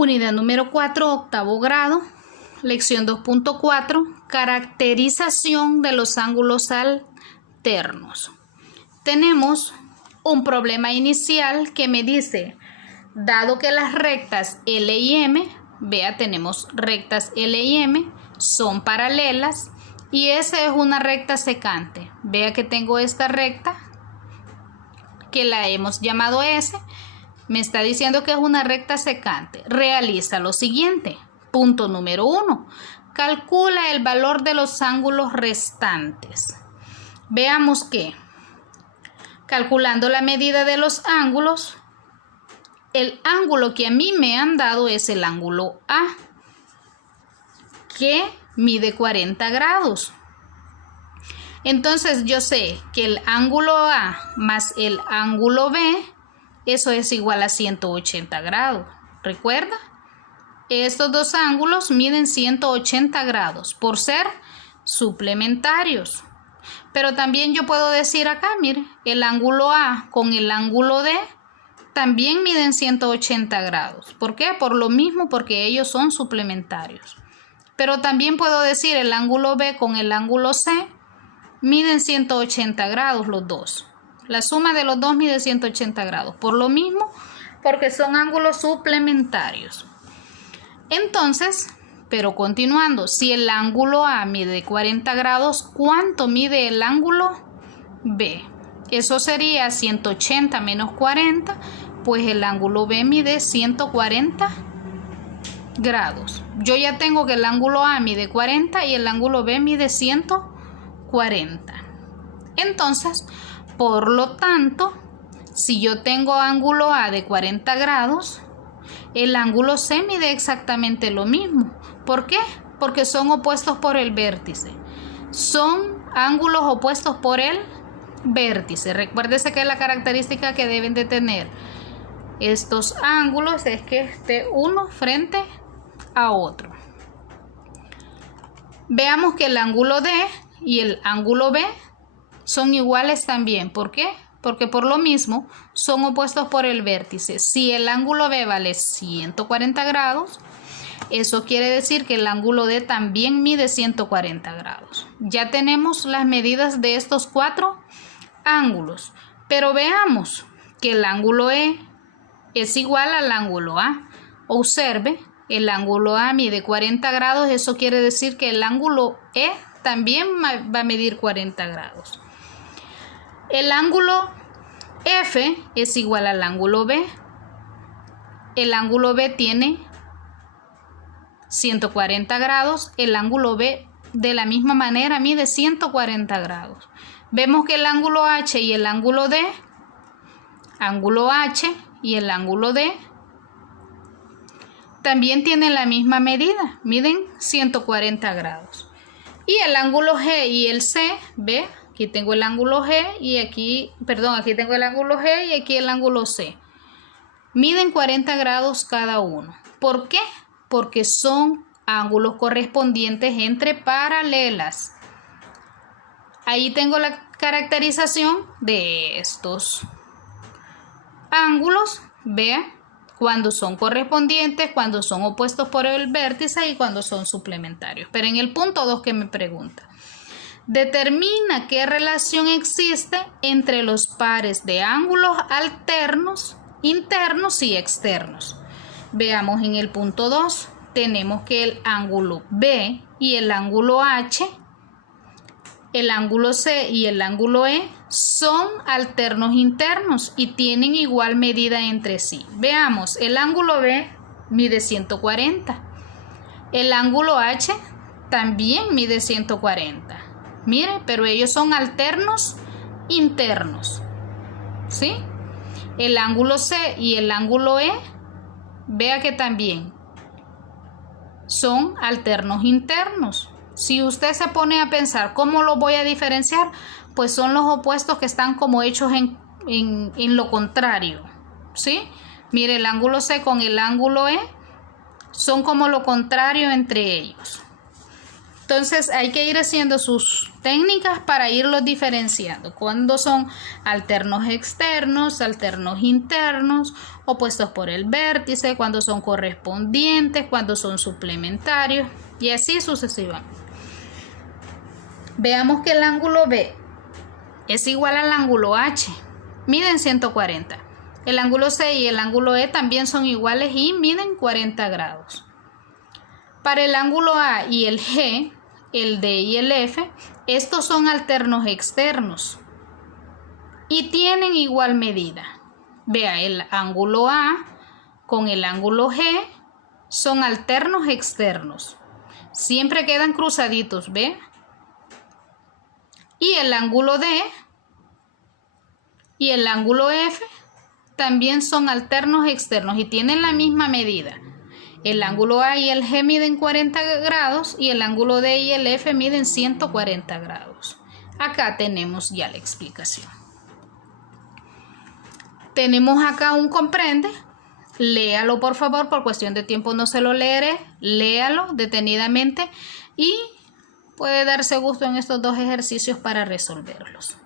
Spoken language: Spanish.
Unidad número 4, octavo grado, lección 2.4, caracterización de los ángulos alternos. Tenemos un problema inicial que me dice, dado que las rectas L y M, vea, tenemos rectas L y M, son paralelas y S es una recta secante. Vea que tengo esta recta que la hemos llamado S. Me está diciendo que es una recta secante. Realiza lo siguiente. Punto número 1. Calcula el valor de los ángulos restantes. Veamos que, calculando la medida de los ángulos, el ángulo que a mí me han dado es el ángulo A, que mide 40 grados. Entonces yo sé que el ángulo A más el ángulo B, eso es igual a 180 grados. ¿Recuerda? Estos dos ángulos miden 180 grados por ser suplementarios. Pero también yo puedo decir acá, mire, el ángulo A con el ángulo D también miden 180 grados. ¿Por qué? Por lo mismo, porque ellos son suplementarios. Pero también puedo decir el ángulo B con el ángulo C miden 180 grados los dos. La suma de los dos mide 180 grados. Por lo mismo, porque son ángulos suplementarios. Entonces, pero continuando, si el ángulo A mide 40 grados, ¿cuánto mide el ángulo B? Eso sería 180 menos 40, pues el ángulo B mide 140 grados. Yo ya tengo que el ángulo A mide 40 y el ángulo B mide 140. Entonces, por lo tanto, si yo tengo ángulo A de 40 grados, el ángulo C mide exactamente lo mismo. ¿Por qué? Porque son opuestos por el vértice. Son ángulos opuestos por el vértice. Recuérdese que la característica que deben de tener estos ángulos es que esté uno frente a otro. Veamos que el ángulo D y el ángulo B son iguales también. ¿Por qué? Porque por lo mismo son opuestos por el vértice. Si el ángulo B vale 140 grados, eso quiere decir que el ángulo D también mide 140 grados. Ya tenemos las medidas de estos cuatro ángulos. Pero veamos que el ángulo E es igual al ángulo A. Observe, el ángulo A mide 40 grados. Eso quiere decir que el ángulo E también va a medir 40 grados. El ángulo F es igual al ángulo B. El ángulo B tiene 140 grados. El ángulo B de la misma manera mide 140 grados. Vemos que el ángulo H y el ángulo D, ángulo H y el ángulo D, también tienen la misma medida, miden 140 grados. Y el ángulo G y el C, ve, aquí tengo el ángulo G y aquí tengo el ángulo G y aquí el ángulo C. Miden 40 grados cada uno. ¿Por qué? Porque son ángulos correspondientes entre paralelas. Ahí tengo la caracterización de estos ángulos. Vea, cuando son correspondientes, cuando son opuestos por el vértice y cuando son suplementarios. Pero en el punto 2 que me pregunta, determina qué relación existe entre los pares de ángulos alternos, internos y externos. Veamos en el punto 2, tenemos que el ángulo B y el ángulo H, el ángulo C y el ángulo E son alternos internos y tienen igual medida entre sí. Veamos, el ángulo B mide 140. El ángulo H también mide 140. Mire, pero ellos son alternos internos. ¿Sí? El ángulo C y el ángulo E, vea que también son alternos internos. Si usted se pone a pensar cómo lo voy a diferenciar, pues son los opuestos que están como hechos en lo contrario. ¿Sí? Mire, el ángulo C con el ángulo E son como lo contrario entre ellos. Entonces hay que ir haciendo sus técnicas para irlos diferenciando. Cuando son alternos externos, alternos internos, opuestos por el vértice, cuando son correspondientes, cuando son suplementarios y así sucesivamente. Veamos que el ángulo B es igual al ángulo H. Miden 140. El ángulo C y el ángulo E también son iguales y miden 40 grados. Para el ángulo A y el G, el D y el F, estos son alternos externos y tienen igual medida. Vea, el ángulo A con el ángulo G son alternos externos. Siempre quedan cruzaditos, ¿ve? Y el ángulo D y el ángulo F también son alternos externos y tienen la misma medida. El ángulo A y el G miden 40 grados y el ángulo D y el F miden 140 grados. Acá tenemos ya la explicación. Tenemos acá un comprende. Léalo por favor, por cuestión de tiempo no se lo leeré. Léalo detenidamente y puede darse gusto en estos dos ejercicios para resolverlos.